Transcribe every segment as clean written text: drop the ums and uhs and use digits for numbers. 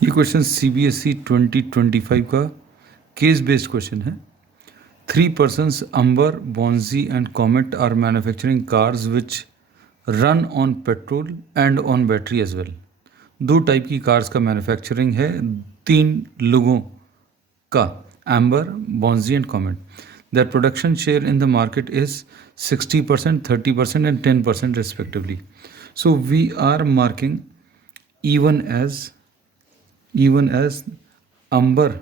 ये question CBSE 2025 का case based question है। 3 persons Amber, Bonzi and Comet are manufacturing cars which run on petrol and on battery as well। दो type की cars का manufacturing है, 3 लोगों का, Amber, Bonji and Comet. Their production share in the market is 60%, 30% and 10% respectively. So we are marking even as Amber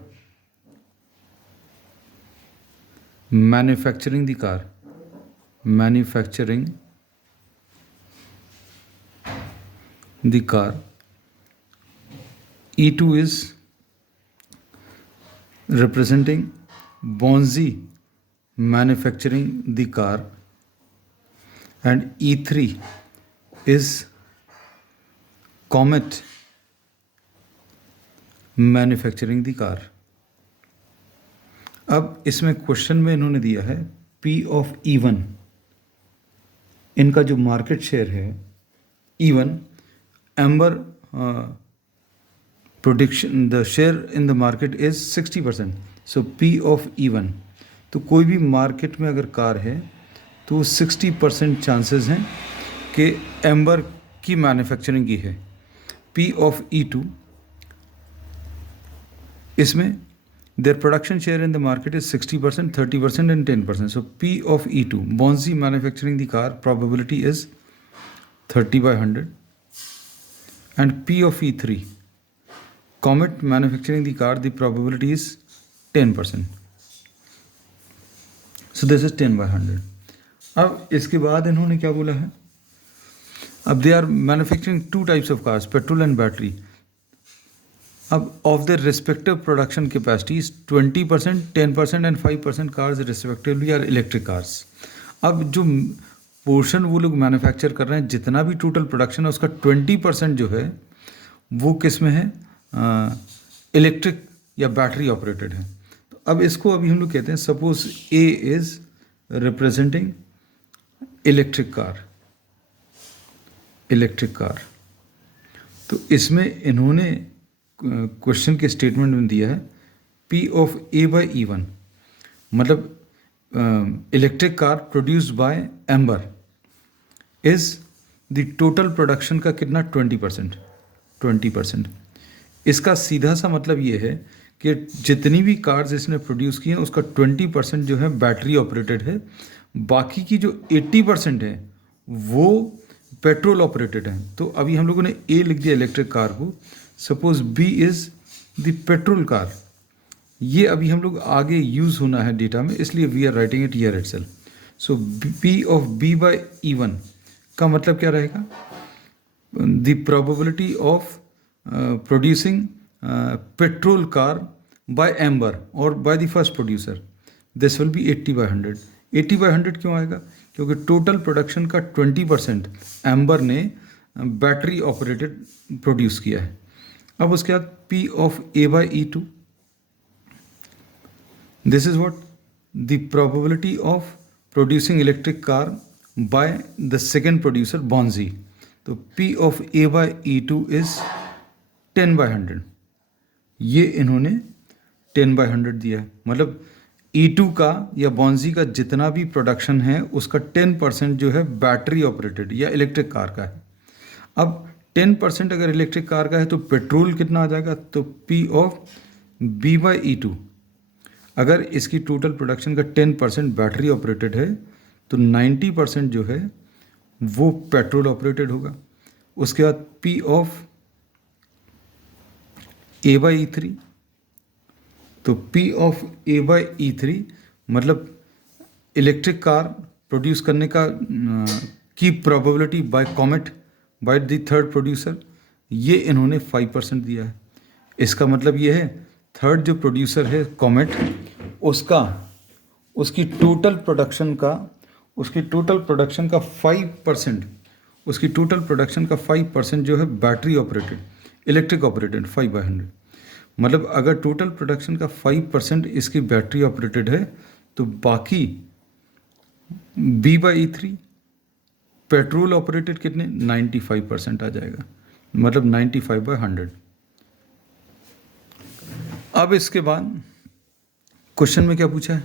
manufacturing the car, E2 is representing Bonzi manufacturing the car, and E3 is Comet manufacturing the car. अब इसमें question में इन्होंने दिया है P of E1, इनका जो market share है E1, amber production the share in the market is 60%, so P of E1। तो कोई भी मार्केट में अगर कार है तो 60% चांसेस हैं कि एम्बर की मैन्युफैक्चरिंग की है। P ऑफ E2, इसमें their production share in the market is 60%, 30% and 10%, so P of E2, Bonji manufacturing the car, probability is 30/100, and P of E3, Comet manufacturing the car, the probability is 10%, so this is 10/100। अब इसके बाद इन्होंने क्या बोला है, अब they are manufacturing 2 types of cars, petrol and battery. अब of their respective production capacities 20%, 10% and 5% cars respectively are electric cars. अब जो पोर्शन वो लोग मैन्युफैक्चर कर रहे हैं, जितना भी टोटल प्रोडक्शन है उसका 20% जो है वो किस में है, इलेक्ट्रिक या बैटरी ऑपरेटेड है। तो अब इसको अभी हम लोग कहते हैं, suppose A is representing electric car. तो इसमें इन्होंने क्वेश्चन के स्टेटमेंट में दिया है P ऑफ A/E1, मतलब electric car produced by amber is the total production का कितना, 20%। इसका सीधा सा मतलब ये है कि जितनी भी कार्स इसने प्रोड्यूस की हैं उसका 20% जो है बैटरी ऑपरेटेड है, बाकी की जो 80% है वो पेट्रोल ऑपरेटेड है। तो अभी हम लोगों ने ए लिख दिया इलेक्ट्रिक कार को, suppose B is the petrol car. ये अभी हम लोग आगे यूज होना है डेटा में, इसलिए we are writing it here itself. So P of B/E1 का मतलब क्या रहेगा, the probability of producing petrol car by Amber और by the first producer, this will be 80/100। 80/100 क्यों आएगा, क्योंकि टोटल प्रोडक्शन का 20% एम्बर ने बैटरी ऑपरेटेड प्रोड्यूस किया है। अब उसके बाद P of A/E2, this is what, the probability of producing electric car by the second producer Bonji. तो P ऑफ A/E2 इज 10/100। ये इन्होंने 10/100 दिया है, मतलब E2 का या बॉन्जी का जितना भी प्रोडक्शन है उसका 10% जो है बैटरी ऑपरेटेड या इलेक्ट्रिक कार का है। अब 10% अगर इलेक्ट्रिक कार का है तो पेट्रोल कितना आ जाएगा, तो P ऑफ B/E2, अगर इसकी टोटल प्रोडक्शन का 10% बैटरी ऑपरेटेड है तो 90% जो है वो पेट्रोल ऑपरेटेड होगा। उसके बाद P ऑफ A/E3, तो P ऑफ A/E3 मतलब इलेक्ट्रिक कार प्रोड्यूस करने का की probability by comet by the third producer, ये इन्होंने 5% दिया है। इसका मतलब ये है थर्ड जो प्रोड्यूसर है कॉमेट, उसकी टोटल प्रोडक्शन का 5% जो है बैटरी ऑपरेटेड, इलेक्ट्रिक ऑपरेटेड 5/100। मतलब अगर टोटल प्रोडक्शन का 5% इसकी बैटरी ऑपरेटेड है तो बाकी B/E3 पेट्रोल ऑपरेटेड कितने, 95% आ जाएगा, मतलब 95/100। अब इसके बाद क्वेश्चन में क्या पूछा है?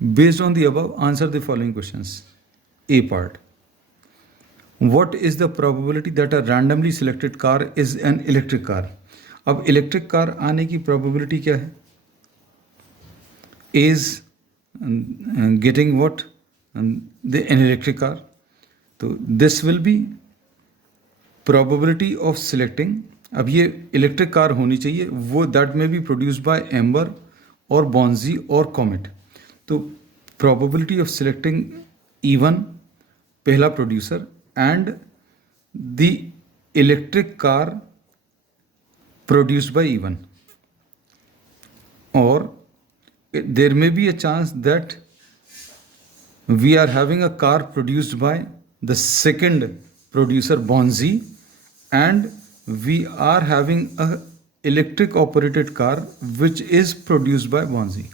Based on the above answer the following questions. A part, what is the probability that a randomly selected car is an electric car? अब इलेक्ट्रिक कार आने की प्रोबेबिलिटी क्या है? is getting what? The an electric car. तो this will be probability of selecting. अब ये electric car होनी चाहिए, वो दैट में बी प्रोड्यूस्ड बाय एम्बर और बॉन्जी और कॉमेट. तो प्रोबेबिलिटी ऑफ सिलेक्टिंग E1 पहला producer and the electric car produced by E1, or there may be a chance that we are having a car produced by the second producer Bonzi, and we are having a electric operated car which is produced by Bonzi.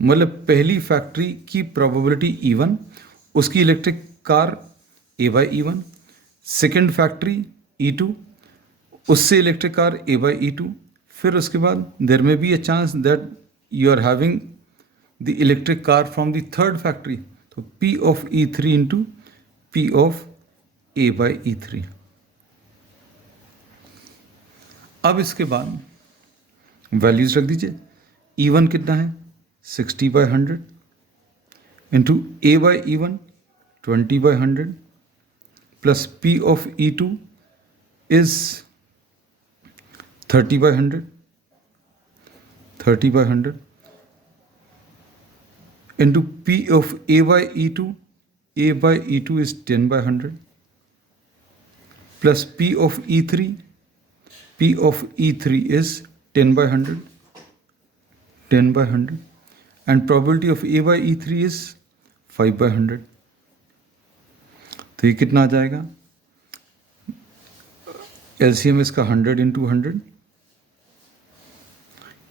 मतलब पहली factory की probability E1, उसकी electric car A by E1, second factory E2, उससे electric car A by E2, फिर उसके बाद there may be a chance that you are having the electric car from the third factory. तो P of E3 into P of A by E3. अब इसके बाद values रख दीजिए. E1 कितना है? 60 by 100 into A by E1 20 by 100 plus P of E2 is 30 by 100, 30 by 100 into P of A by E2, A by E2 is 10 by 100 plus P of E3, P of E3 is 10 by 100, 10 by 100 and probability of A by E3 is 5 by 100. तो ये कितना आ जाएगा? LCM इसका 100 into 100,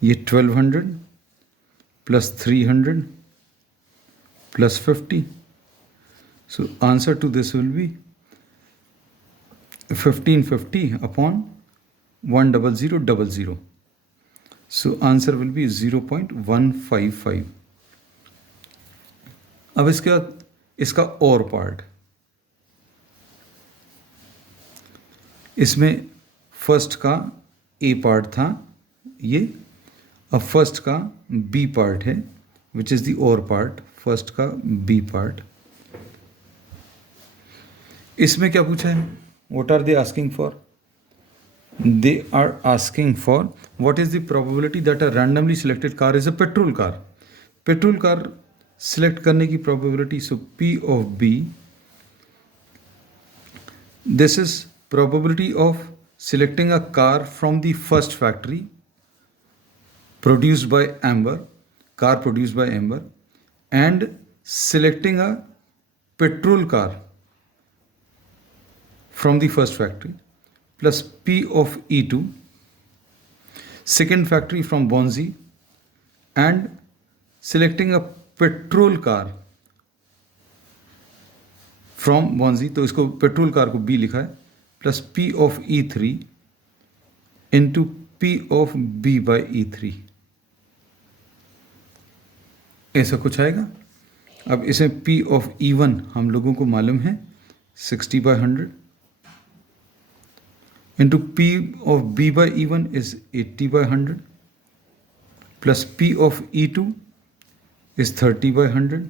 ये 1200 plus 300 plus 50. So answer to this will be 1550 upon 10000. So answer will be 0.155. अब इसके बाद इसका और पार्ट. इसमें फर्स्ट का ए पार्ट था ये, अब फर्स्ट का बी पार्ट है विच इज़ द और पार्ट. फर्स्ट का बी पार्ट, इसमें क्या पूछा है? What are they asking for? They are asking for what is the probability that a randomly selected car is a petrol car. Petrol car select करने की probability. So P of B, this is probability of selecting a car from the first factory produced by Amber, car produced by Amber, and selecting a petrol car from the first factory plus P of E2, second factory from Bonzi, and selecting a petrol car from Bonzi. तो इसको petrol car को B लिखा है plus P of E3 into P of B by E3. ऐसा कुछ आएगा. अब इसे P of E1 हम लोगों को मालूम है 60 by 100 into P of B by E1 is 80 by 100 plus P of E2 is 30 by 100.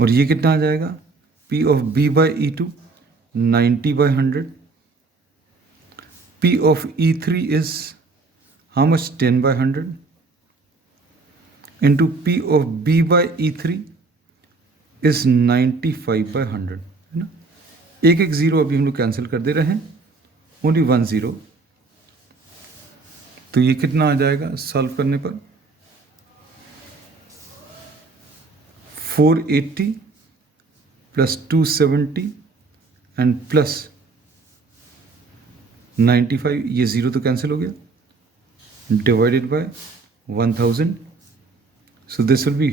और ये कितना आ जाएगा? P of B by E2 90 by 100. P of E3 is how much? 10 by 100 into P of B by E3 is 95 by 100. है ना? एक एक zero अभी हम लोग कैंसिल कर दे रहे हैं, ओनली 1 0. तो ये कितना आ जाएगा सॉल्व करने पर? 480 प्लस 270 एंड प्लस 95. ये ज़ीरो तो कैंसिल हो गया, divided by 1000. So this will B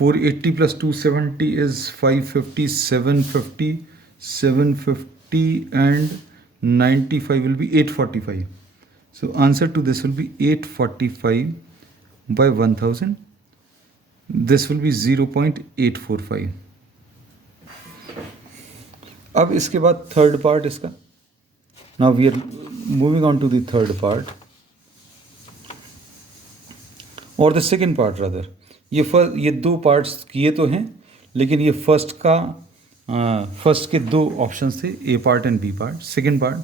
480 plus 270 is 550, 750, 750 and 95 will be 845. So answer to this will be 845 by 1000. This will be 0.845. अब इसके बाद थर्ड पार्ट इसका. Now we are moving on to the third part और the second part rather. ये दो parts किए तो हैं, लेकिन ये फर्स्ट के दो ऑप्शंस थे, A part and B part. Second part,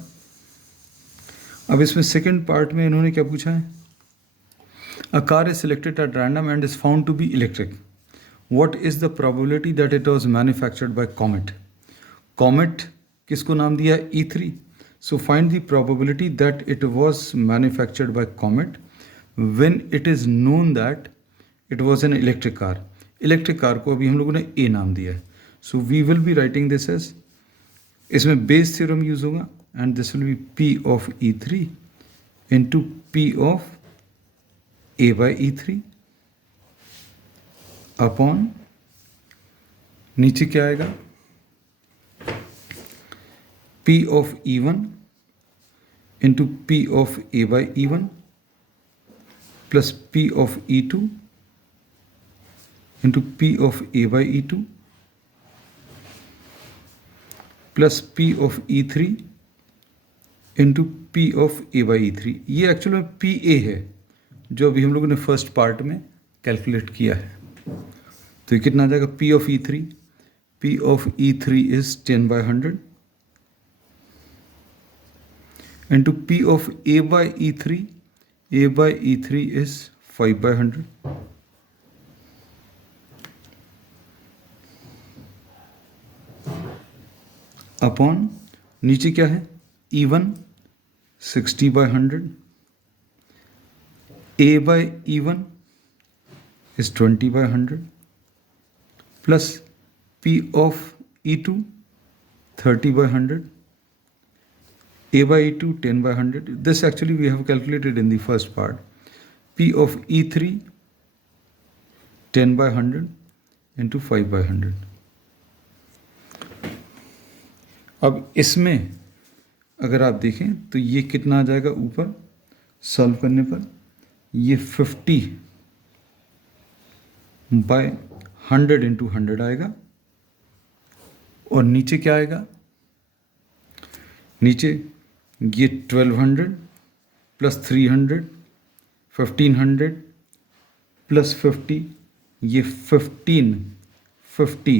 अब इसमें सेकेंड पार्ट में इन्होंने क्या पूछा है? A car is selected at random and is found to be electric. What is the probability that it was manufactured by Comet. Comet किसको नाम दिया है? E3. So find the probability that it was manufactured by Comet when it is known that it was an electric car. Electric car को अभी हम लोगों ने A नाम दिया है. So we will be writing this as, इसमें Bayes theorem use होगा and this will be P of E3 into P of A by E3 upon नीचे क्या आएगा? P of E1 into P of A by E1 plus P of E2 into P of A by E2 plus P of E3 into P of A by E3. ये actual में PA है जो अभी हम लोगों ने first part में calculate किया है. तो ये कितना आ जाएगा? P of E3. P of E3 is 10 by 100 into P of A by E3. A by E3 is 5 by 100. Upon नीचे क्या है? E1 60 by 100. A by E1 is 20 by 100 plus P of E2 30 by 100. A by E2 10 by 100. This actually we have calculated in the first part. P of E3 10 by 100 into 5 by 100. अब इसमें अगर आप देखें तो ये कितना आ जाएगा ऊपर सॉल्व करने पर? ये 50 by 100 into 100 आएगा और नीचे क्या आएगा? नीचे ये 1200 प्लस 300 1500 प्लस 50, ये 1550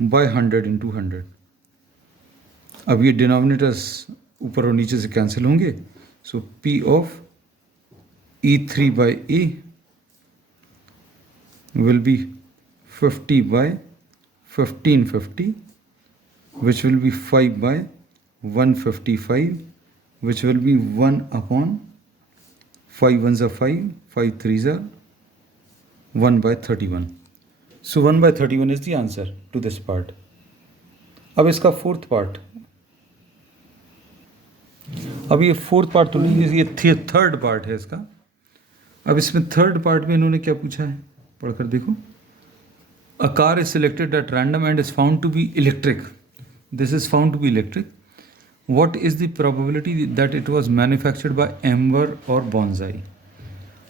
बाय 100 इंटू 100. अब ये डिनोमिनेटर्स ऊपर और नीचे से कैंसिल होंगे. So P of E3 by A will be 50 by 1550 which will be 5 by 155 which will be 1 upon 5 ones are 5, 5 threes are 1 by 31. So 1 by 31 is the answer to this part. अब इसका fourth part, अब ये fourth part तो नहीं, ये third part है इसका. अब इसमें थर्ड पार्ट में इन्होंने क्या पूछा है? पढ़कर देखो. A car is selected at random and is found to be electric. This is found to be electric. What is the probability that it was manufactured by Amber or Bonsai?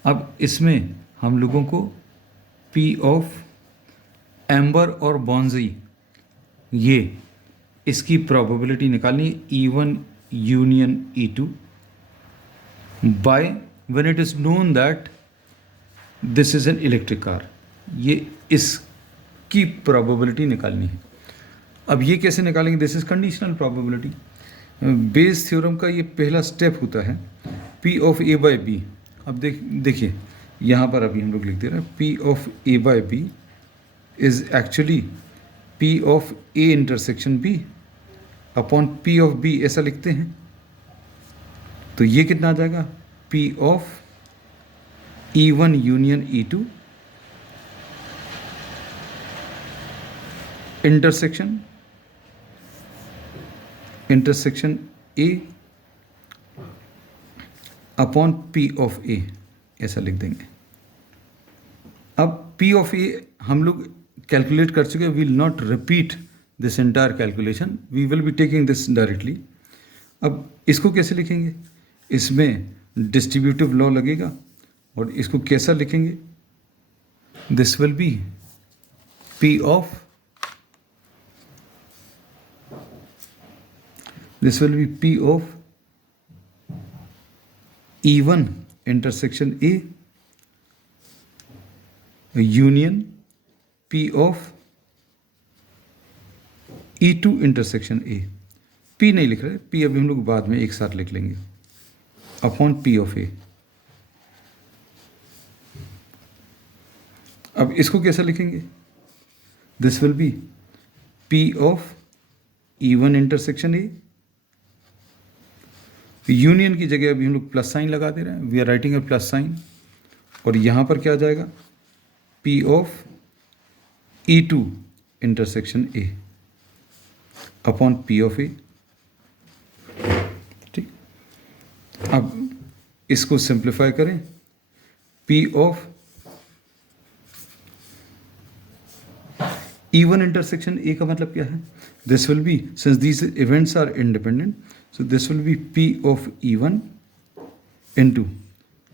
अब इसमें हम लोगों को P of Amber और Bonsai ये इसकी probability निकालनी है. E1 union E2 by when it is known that this is an electric car. ये इसकी probability निकालनी है. अब ये कैसे निकालेंगे? This is conditional probability. Bayes theorem का ये पहला स्टेप होता है. P of A by B. अब देखिए यहाँ पर अभी हम लोग लिख दे रहे हैं P of A by B is actually P of A intersection B upon P of B, ऐसा लिखते हैं. तो ये कितना आ जाएगा? P of E1 union E2 intersection A upon P of A, ऐसा लिख देंगे. अब P ऑफ A हम लोग कैलकुलेट कर चुके हैं. Will not repeat this entire calculation, we will be taking this directly. अब इसको कैसे लिखेंगे? इसमें डिस्ट्रीब्यूटिव लॉ लगेगा और इसको कैसा लिखेंगे? This will B P of E1 intersection A union P of E2 intersection A. P नहीं लिख रहे, P अभी हम लोग बाद में एक साथ लिख लेंगे, अपॉन P of A. अब इसको कैसा लिखेंगे? This will B P of E1 intersection A. Union की जगह अभी हम लोग प्लस साइन लगा दे रहे हैं, we are writing a plus sign, और यहाँ पर क्या आ जाएगा? P of E2 intersection A upon P of A. ठीक, अब इसको सिंप्लीफाई करें. P of E1 intersection A का मतलब क्या है? This will be, since these events are independent, so this will be P of E1 into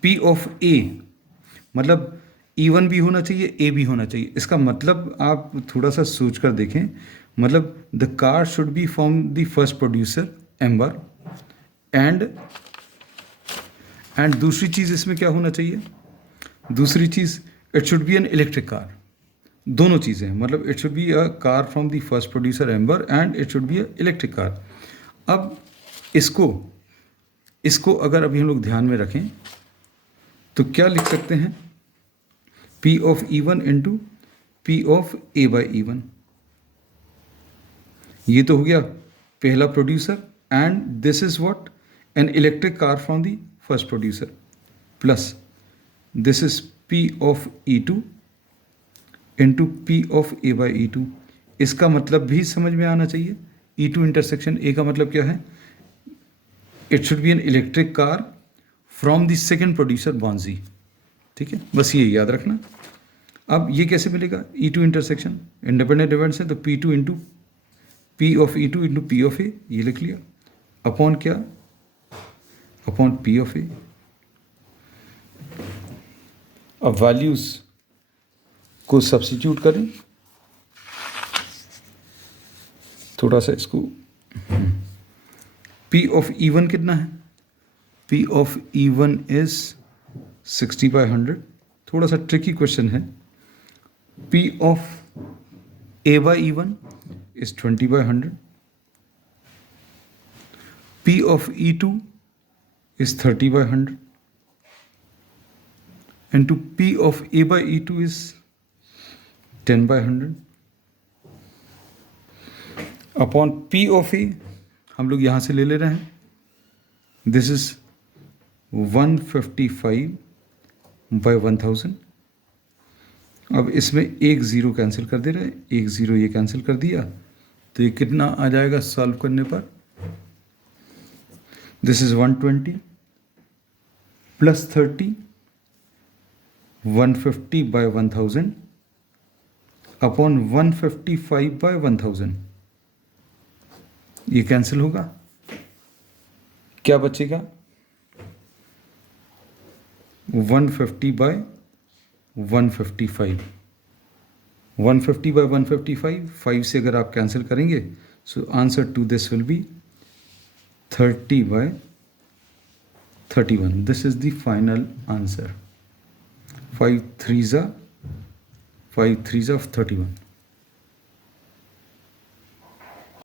P of A. मतलब E1 भी होना चाहिए, A भी होना चाहिए. इसका मतलब आप थोड़ा सा सोच कर देखें, मतलब the car should be from the first producer Amber and दूसरी चीज़ इसमें क्या होना चाहिए? दूसरी चीज़, it should be an electric car. दोनों चीज़ें, मतलब it should be a car from the first producer Amber and it should be a electric car. अब इसको अगर अभी हम लोग ध्यान में रखें तो क्या लिख सकते हैं? P of E1 into P of A by E1. ये तो हो गया पहला producer, and this is what? N electric car from the first producer, plus this is P of E2 into P of A by E2. इसका मतलब भी समझ में आना चाहिए. E2 इंटरसेक्शन A का मतलब क्या है? It should be an electric car from the second producer Bonji. ठीक है, बस ये याद रखना. अब ये कैसे मिलेगा? E2 इंटरसेक्शन इंडिपेंडेंट इवेंट्स है, तो P2 into P of E2 into P of A, ये लिख लिया, अपॉन क्या? Upon P of A. अब वैल्यूज को सब्स्टिट्यूट करें, थोड़ा सा इसको. P of E1 कितना है? P of E1 is 60 by 100. थोड़ा सा ट्रिकी क्वेश्चन है. P of A by E1 is 20 by 100. P of E2 is 30 by 100. And to P of A by E2 is 10 by 100. Upon P of A हम लोग यहाँ से ले रहे हैं. This is 155 by 1000. अब इसमें एक ज़ीरो कैंसिल कर दे रहे हैं, एक ज़ीरो ये कैंसिल कर दिया, तो ये कितना आ जाएगा सॉल्व करने पर? This is 120 plus 30, 150 by 1000 upon 155 by 1000. ये कैंसिल होगा, क्या बचेगा? 150 by 155. 150 by 155, 5 से अगर आप कैंसिल करेंगे, so answer to this will be 30 by 31. This is the final answer. 5 3s are 31.